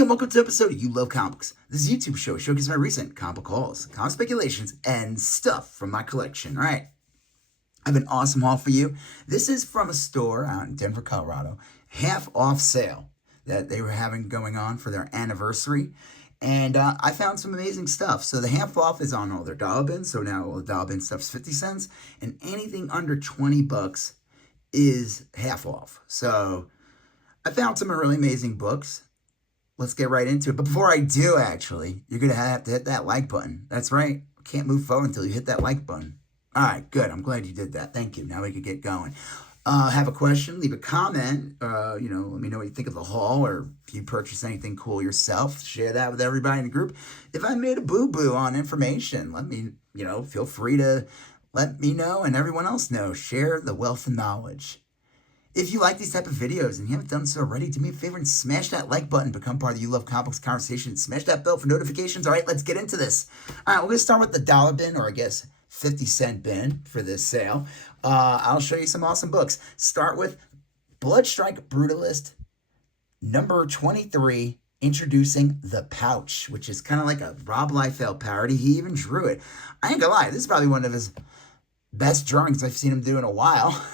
Hey, and welcome to episode of You Love Comics. This is a YouTube show showcasing my recent comic book hauls, comic speculations, and stuff from my collection. All right, I have an awesome haul for you. This is from a store out in Denver, Colorado, half off sale that they were having going on for their anniversary. And I found some amazing stuff. So the half off is on all their dollar bins. So now all the dollar bin stuff's 50 cents. And anything under 20 bucks is half off. So I found some really amazing books. Let's get right into it. But before I do, actually, you're going to have to hit that like button. That's right. Can't move forward until you hit that like button. All right, good. I'm glad you did that. Thank you. Now we can get going. Have a question, leave a comment. Let me know what you think of the haul, or if you purchased anything cool yourself. Share that with everybody in the group. If I made a boo-boo on information, let me, feel free to let me know and everyone else know. Share the wealth of knowledge. If you like these type of videos and you haven't done so already, do me a favor and smash that like button. Become part of the You Love Comics conversation. Smash that bell for notifications. All right, let's get into this. All right, we're going to start with the dollar bin, or I guess 50-cent bin for this sale. I'll show you some awesome books. Start with Bloodstrike Brutalist, number 23, introducing The Pouch, which is kind of like a Rob Liefeld parody. He even drew it. I ain't gonna lie, this is probably one of his best drawings I've seen him do in a while.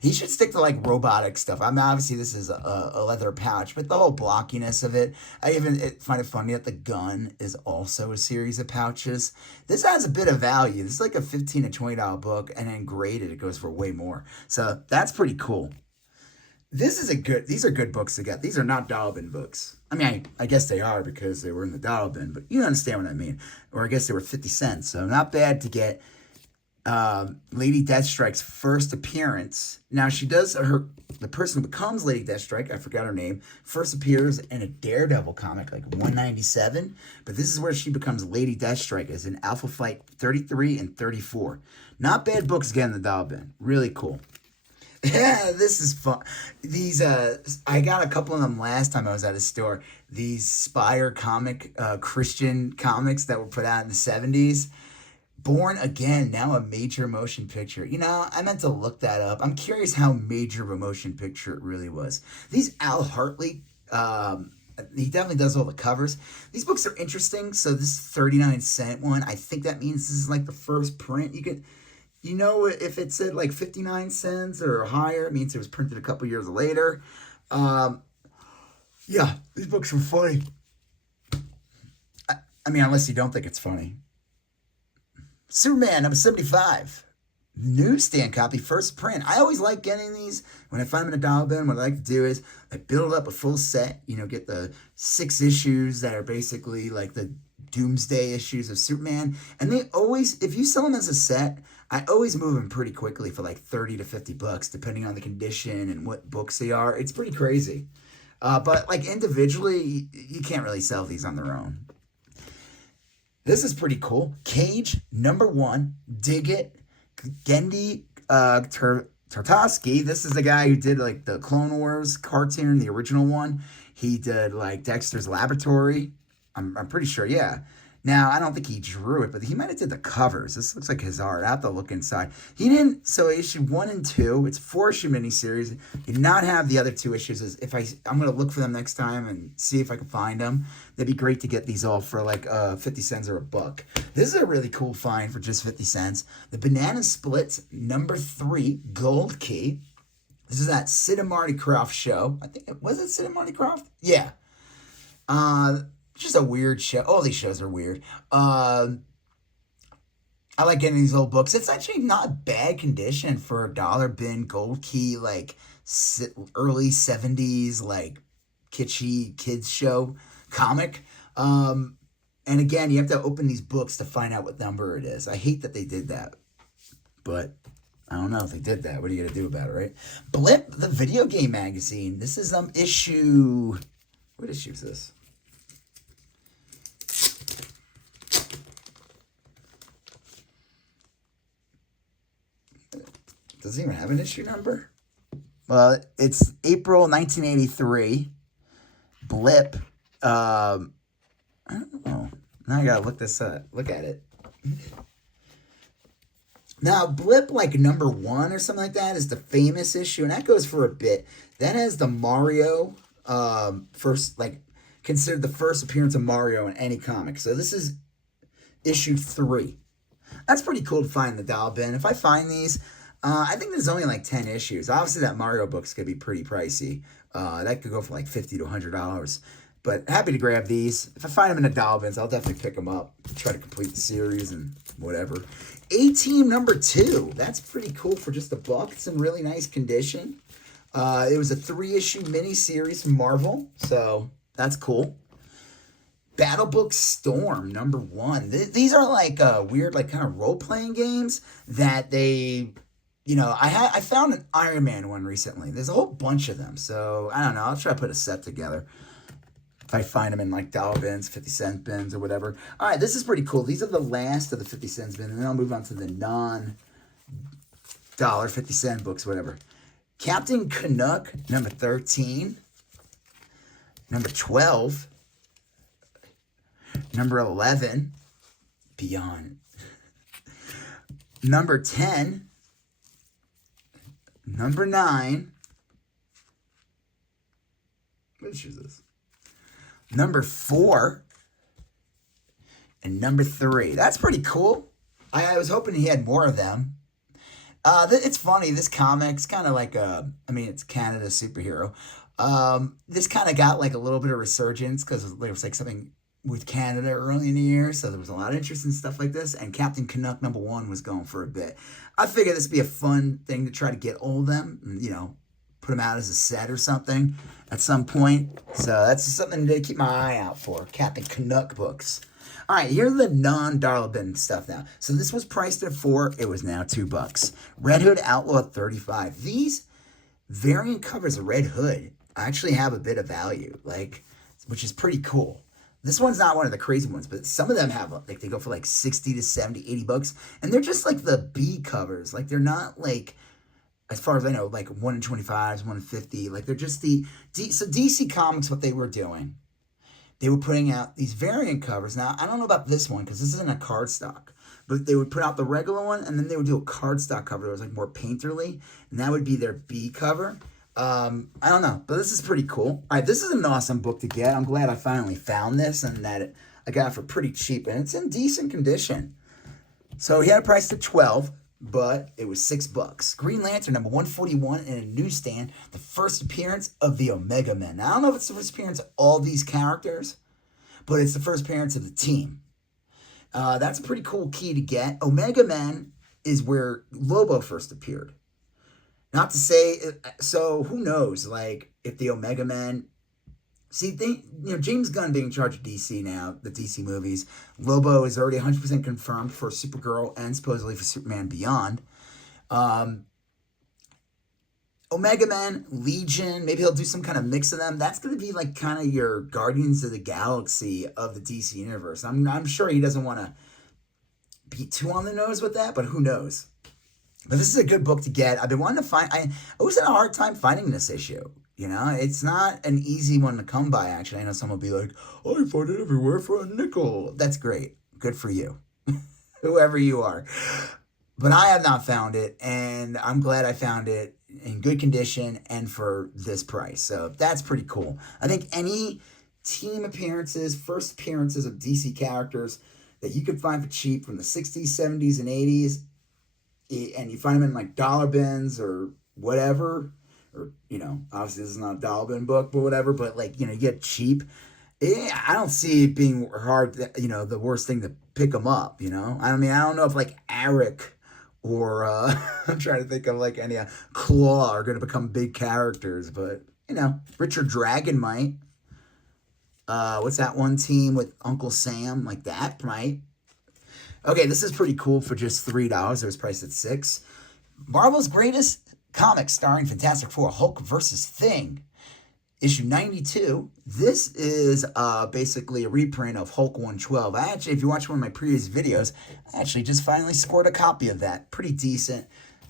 He should stick to like robotic stuff. I mean, obviously this is a leather pouch, but the whole blockiness of it. I even find it funny that the gun is also a series of pouches. This has a bit of value. This is like a $15 to $20 book, and then graded it goes for way more. So that's pretty cool. These are good books to get. These are not dollar bin books. I mean, I guess they are because they were in the dollar bin, but you understand what I mean. Or I guess they were 50 cents. So not bad to get. Lady Deathstrike's first appearance. Now she does the person who becomes Lady Deathstrike, I forgot her name, first appears in a Daredevil comic like 197, but this is where she becomes Lady Deathstrike, as in Alpha Flight 33 and 34. Not bad books again in the dollar bin. Really cool. Yeah, this is fun. These I got a couple of them last time I was at a store. These Spire comic Christian comics that were put out in the 70s. Born Again, now a major motion picture. I meant to look that up. I'm curious how major of a motion picture it really was. These Al Hartley, he definitely does all the covers. These books are interesting. So this 39-cent one, I think that means this is like the first print. If it said like 59 cents or higher, it means it was printed a couple years later. Yeah, these books were funny. I mean, unless you don't think it's funny. Superman, number 75. Newsstand copy, first print. I always like getting these. When I find them in a dollar bin, what I like to do is I build up a full set, get the 6 issues that are basically like the Doomsday issues of Superman. And they always, if you sell them as a set, I always move them pretty quickly for like 30 to 50 bucks, depending on the condition and what books they are. It's pretty crazy. But like individually, you can't really sell these on their own. This is pretty cool. Cage, number 1. Dig It. Genndy Tartakovsky. This is the guy who did like the Clone Wars cartoon, the original one. He did like Dexter's Laboratory. I'm pretty sure, yeah. Now, I don't think he drew it, but he might have did the covers. This looks like his art. I have to look inside. He didn't, so issue 1 and 2, it's 4-issue miniseries. He did not have the other 2 issues. I'm going to look for them next time and see if I can find them. That'd be great to get these all for like 50 cents or a buck. This is a really cool find for just 50 cents. The Banana Splits, number 3, Gold Key. This is that Sid and Marty Krofft show. I think, was it Sid and Marty Krofft? Yeah. Just a weird show. All these shows are weird. I like getting these old books. It's actually not bad condition for a dollar bin Gold Key, like early 70s, like kitschy kids show comic. And again, you have to open these books to find out what number it is. I hate that they did that, but I don't know if they did that. What are you gonna do about it, right? Blip, the video game magazine. This is issue. What issue is this? Does it even have an issue number? Well, it's April 1983. Blip. I don't know. Now I gotta look this up. Look at it. Now, Blip, like number 1 or something like that, is the famous issue, and that goes for a bit. Then has the Mario First, like, considered the first appearance of Mario in any comic. So this is issue 3. That's pretty cool to find in the dollar bin. If I find these, I think there's only like 10 issues. Obviously, that Mario book's going to be pretty pricey. That could go for like $50 to $100. But happy to grab these. If I find them in the dollar bins, I'll definitely pick them up. Try to complete the series and whatever. A-Team number 2. That's pretty cool for just $1. It's in really nice condition. It was a 3-issue mini-series from Marvel. So that's cool. Battle Book Storm number 1. These are like weird, like kind of role-playing games that they, you know, I found an Iron Man one recently. There's a whole bunch of them, so I don't know. I'll try to put a set together if I find them in like dollar bins, 50-cent bins, or whatever. All right, this is pretty cool. These are the last of the 50-cent bins, and then I'll move on to the non-dollar 50-cent books, whatever. Captain Canuck number 13, number 12. Number 11, Beyond. Number 10, number 9. What issue is this? Number 4, and number 3. That's pretty cool. I was hoping he had more of them. It's funny, this comic's kind of like I mean, it's Canada's superhero. This kind of got like a little bit of resurgence because there was like something with Canada early in the year, so there was a lot of interest in stuff like this, and Captain Canuck number 1 was going for a bit. I figured this would be a fun thing to try to get all of them, and, you know, put them out as a set or something at some point. So that's something to keep my eye out for, Captain Canuck books. All right, here are the non-dollar bin stuff now. So this was priced at $4. It was now $2. Red Hood Outlaw 35. These variant covers of Red Hood actually have a bit of value, like, which is pretty cool. This one's not one of the crazy ones, but some of them have, like, they go for like 60 to 70, 80 bucks. And they're just like the B covers. Like, they're not like, as far as I know, like 1 in 25s, 1 in 50. Like, they're just so DC Comics, what they were doing, they were putting out these variant covers. Now, I don't know about this one because this isn't a cardstock, but they would put out the regular one and then they would do a cardstock cover that was like more painterly, and that would be their B cover. I don't know, but this is pretty cool. All right, this is an awesome book to get. I'm glad I finally found this and that I got it for pretty cheap, and it's in decent condition. So he had a price at $12, but it was $6. Green Lantern number 141 in a newsstand. The first appearance of the Omega Men. Now, I don't know if it's the first appearance of all these characters, but it's the first appearance of the team. That's a pretty cool key to get. Omega Men is where Lobo first appeared. Not to say, so who knows, like, if the Omega Men, see, James Gunn being in charge of DC now, the DC movies, Lobo is already 100% confirmed for Supergirl and supposedly for Superman Beyond. Omega Men, Legion, maybe he'll do some kind of mix of them. That's going to be like kind of your Guardians of the Galaxy of the DC universe. I'm sure he doesn't want to be too on the nose with that, but who knows? But this is a good book to get. I've been wanting to find, I always had a hard time finding this issue. You know, it's not an easy one to come by, actually. I know someone will be like, oh, I found it everywhere for a nickel. That's great. Good for you. Whoever you are. But I have not found it, and I'm glad I found it in good condition and for this price. So that's pretty cool. I think any team appearances, first appearances of DC characters that you could find for cheap from the 60s, 70s, and 80s, and you find them in like dollar bins or whatever, or, you know, obviously this is not a dollar bin book, but whatever, but like, you know, you get cheap. I don't see it being hard, you know, the worst thing to pick them up, you know? I mean, I don't know if like Eric or I'm trying to think of like any Claw are going to become big characters, but, you know, Richard Dragon might. What's that one team with Uncle Sam? Like that might. Okay, this is pretty cool for just $3. It was priced at $6. Marvel's Greatest Comics starring Fantastic Four, Hulk vs. Thing. Issue 92. This is basically a reprint of Hulk 112. I actually, if you watch one of my previous videos, I actually just finally scored a copy of that. Pretty decent.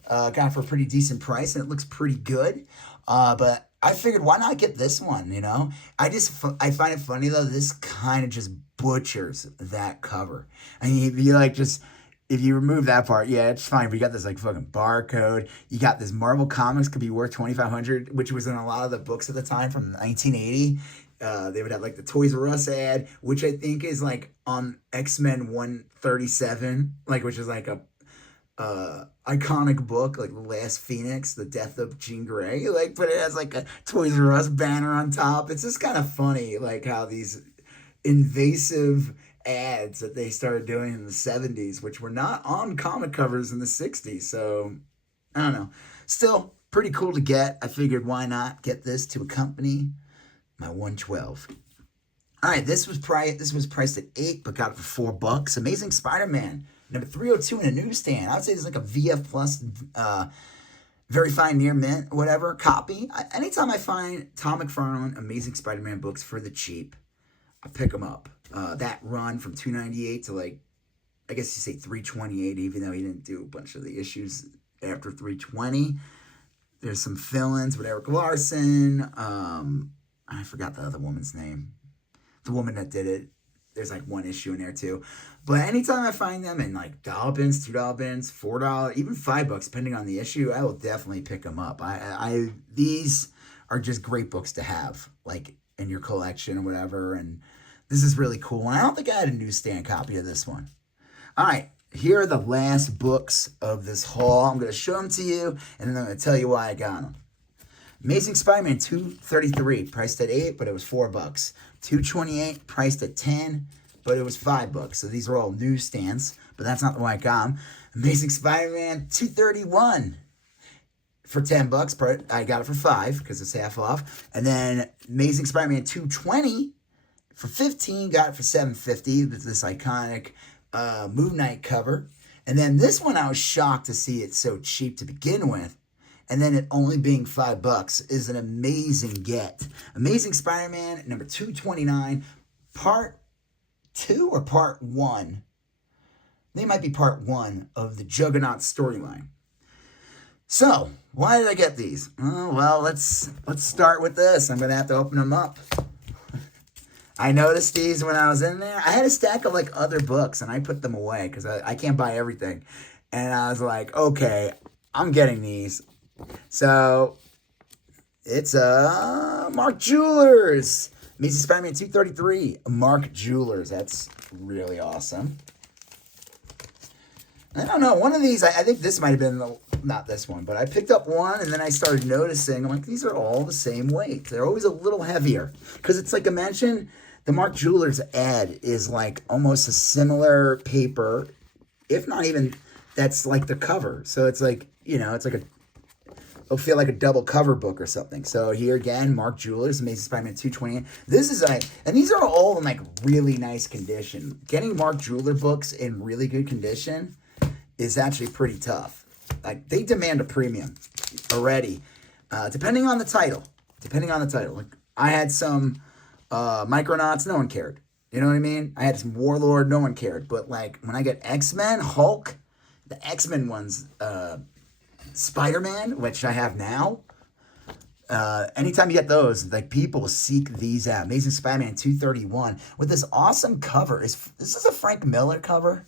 Got it for a pretty decent price, and it looks pretty good. But I figured, why not get this one, you know? I find it funny, though, this kind of just butchers that cover. I mean, you like just, if you remove that part, yeah, it's fine. But you got this like fucking barcode. You got this Marvel Comics could be worth 2,500, which was in a lot of the books at the time from 1980. They would have like the Toys R Us ad, which I think is like on X-Men 137, like which is like a iconic book, like The Last Phoenix, the death of Jean Grey, like, but it has like a Toys R Us banner on top. It's just kind of funny, like how these invasive ads that they started doing in the 70s, which were not on comic covers in the 60s. So I don't know. Still pretty cool to get. I figured why not get this to accompany my 112. All right, this was priced at $8, but got it for $4. Amazing Spider-Man, number 302 in a newsstand. I would say it's like a VF Plus, very fine near mint, whatever copy. Anytime I find Tom McFarlane Amazing Spider-Man books for the cheap, I pick them up. That run from 298 to like, I guess you say 328, even though he didn't do a bunch of the issues after 320. There's some fill-ins with Eric Larson. I forgot the other woman's name. The woman that did it. There's like one issue in there too. But anytime I find them in like $1 bins, $2 bins, $4, even $5, depending on the issue, I will definitely pick them up. These are just great books to have, like in your collection or whatever. And this is really cool. And I don't think I had a newsstand copy of this one. All right, here are the last books of this haul. I'm going to show them to you, and then I'm going to tell you why I got them. Amazing Spider-Man 233, priced at $8, but it was $4. 228, priced at $10, but it was $5. So these are all newsstands, but that's not the way I got them. Amazing Spider-Man 231 for $10, I got it for $5 because it's half off. And then Amazing Spider-Man 220 for $15, got it for $7.50 with this iconic Moon Knight cover. And then this one, I was shocked to see it so cheap to begin with. And then it only being $5 is an amazing get. Amazing Spider-Man number 229, part 2 or part 1? They might be part 1 of the Juggernaut storyline. So, why did I get these? Oh, well, let's start with this. I'm going to have to open them up. I noticed these when I was in there. I had a stack of like other books and I put them away because I can't buy everything. And I was like, okay, I'm getting these. So, it's Mark Jewelers. Amazing Spider-Man 233, Mark Jewelers. That's really awesome. I don't know, one of these, I think this might have been, not this one, but I picked up one and then I started noticing, I'm like, these are all the same weight. They're always a little heavier. Because it's like, imagine the Mark Jewelers ad is like almost a similar paper, if not even, that's like the cover. So it's like, you know, it's like it'll feel like a double cover book or something. So here again, Mark Jewelers, Amazing Spider-Man 228. This is and these are all in like really nice condition. Getting Mark Jeweler books in really good condition is actually pretty tough. Like they demand a premium already, depending on the title. Like I had some Micronauts, no one cared. You know what I mean? I had some Warlord, no one cared. But like when I get X-Men, Hulk, the X-Men ones, Spider-Man, which I have now. Anytime you get those, like people seek these out. Amazing Spider-Man 231 with this awesome cover. Is this a Frank Miller cover?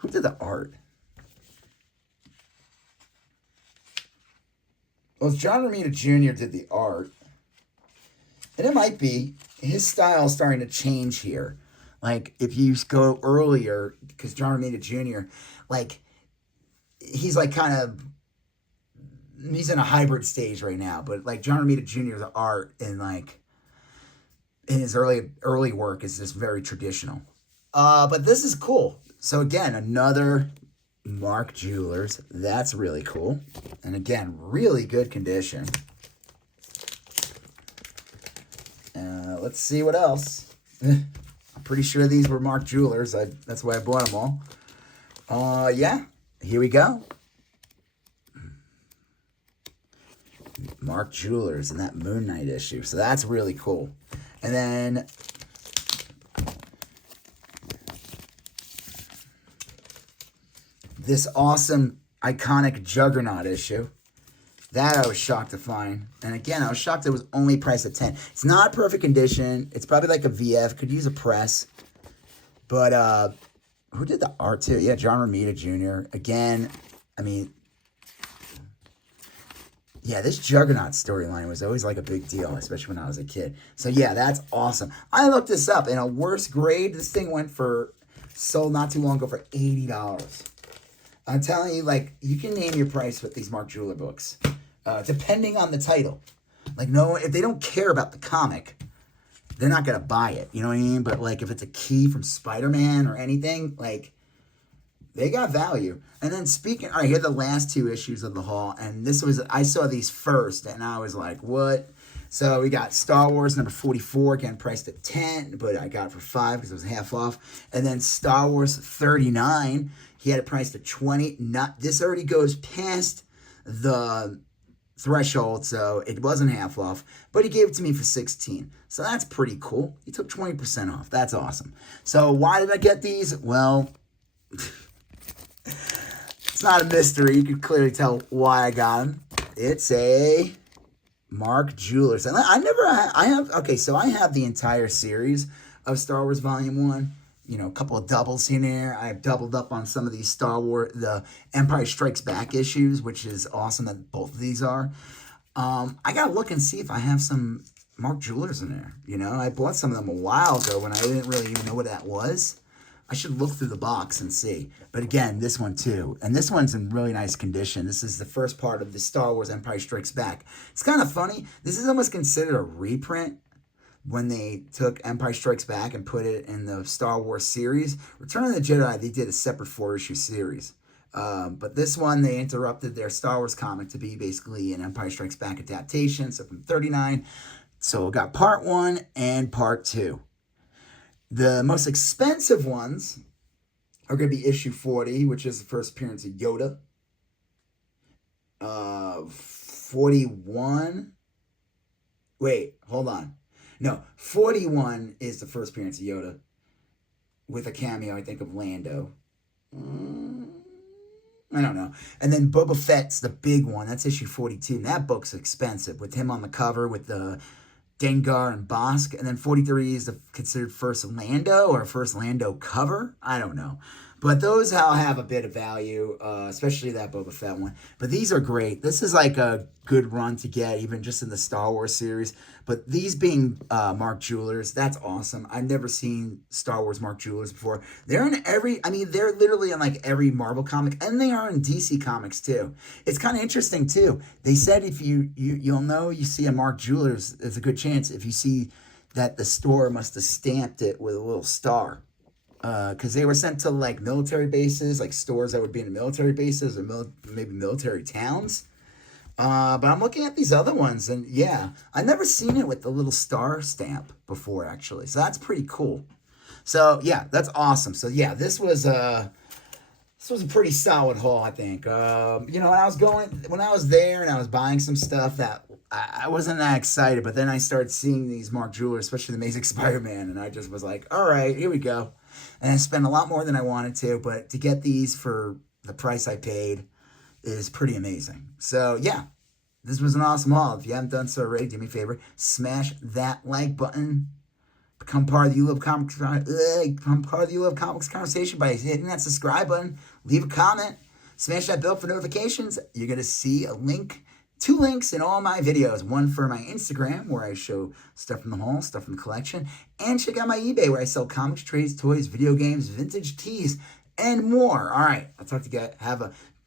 Who did the art? Well, John Romita Jr. did the art. And it might be. His style is starting to change here. Like, if you go earlier, because John Romita Jr., like, he's like kind of, he's in a hybrid stage right now, but like John Romita Jr.'s art in like, in his early work is just very traditional. But this is cool. So again, another Mark Jewelers. That's really cool. And again, really good condition. Let's see what else. I'm pretty sure these were Mark Jewelers. That's why I bought them all. Yeah, here we go. Mark Jewelers in that Moon Knight issue. So that's really cool. And then this awesome, iconic Juggernaut issue. That I was shocked to find. And again, I was shocked it was only priced at $10. It's not perfect condition. It's probably like a VF. Could use a press. But Who did the art too? Yeah, John Romita Jr. Again, I mean, yeah, this Juggernaut storyline was always like a big deal, especially when I was a kid. So yeah, that's awesome. I looked this up. In a worst grade, this thing sold not too long ago for $80. I'm telling you, like, you can name your price with these Mark Jeweler books, depending on the title. Like, no, if they don't care about the comic, they're not gonna buy it. You know what I mean? But like, if it's a key from Spider-Man or anything, like, they got value. And then speaking, all right, here are the last two issues of the haul. And I saw these first, and I was like, what? So we got Star Wars number 44, again, priced at 10, but I got it for 5 because it was half off. And then Star Wars 39, he had it priced at 20. This already goes past the threshold, so it wasn't half off, but he gave it to me for 16. So that's pretty cool. He took 20% off. That's awesome. So why did I get these? Well, it's not a mystery. You can clearly tell why I got them. It's a Mark Jewelers. And I have the entire series of Star Wars Volume 1. You know, a couple of doubles in there. I've doubled up on some of these the Empire Strikes Back issues, which is awesome that both of these are. I gotta look and see if I have some Mark Jewelers in there. You know, I bought some of them a while ago when I didn't really even know what that was. I should look through the box and see. But again, this one too. And this one's in really nice condition. This is the first part of the Star Wars Empire Strikes Back. It's kind of funny. This is almost considered a reprint when they took Empire Strikes Back and put it in the Star Wars series. Return of the Jedi, they did a separate 4-issue series. But this one, they interrupted their Star Wars comic to be basically an Empire Strikes Back adaptation. So from 39. So we got part 1 and part 2. The most expensive ones are going to be issue 40, which is the first appearance of Yoda. 41. Wait, hold on. No, 41 is the first appearance of Yoda with a cameo, I think, of Lando. I don't know. And then Boba Fett's the big one. That's issue 42. And that book's expensive with him on the cover with the Dengar and Bosk, and then 43 is considered first Lando or first Lando cover. I don't know. But those all have a bit of value, especially that Boba Fett one. But these are great. This is like a good run to get, even just in the Star Wars series. But these being Mark Jewelers, that's awesome. I've never seen Star Wars Mark Jewelers before. They're they're literally in like every Marvel comic, and they are in DC comics too. It's kind of interesting too. They said if you'll know you see a Mark Jewelers, there's a good chance if you see that the store must have stamped it with a little star. Because they were sent to like military bases, like stores that would be in military bases or maybe military towns. But I'm looking at these other ones, and yeah, I've never seen it with the little star stamp before, actually. So that's pretty cool. So yeah, that's awesome. So yeah, this was a pretty solid haul, I think. You know, when I was there and I was buying some stuff that I wasn't that excited, but then I started seeing these Mark Jewelers, especially the Amazing Spider-Man, and I just was like, all right, here we go. And I spent a lot more than I wanted to, but to get these for the price I paid is pretty amazing. So yeah, this was an awesome haul. If you haven't done so already, do me a favor, smash that like button. Become part of the You Love Comics. Become part of the You Love Comics conversation by hitting that subscribe button. Leave a comment. Smash that bell for notifications. You're gonna see two links in all my videos. One for my Instagram, where I show stuff from the haul, stuff from the collection, and check out my eBay, where I sell comics, trades, toys, video games, vintage tees, and more. All right, I'll talk to you guys.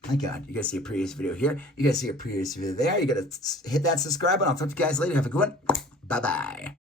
My God, you guys see a previous video here. You guys see a previous video there. You gotta hit that subscribe button. I'll talk to you guys later. Have a good one. Bye-bye.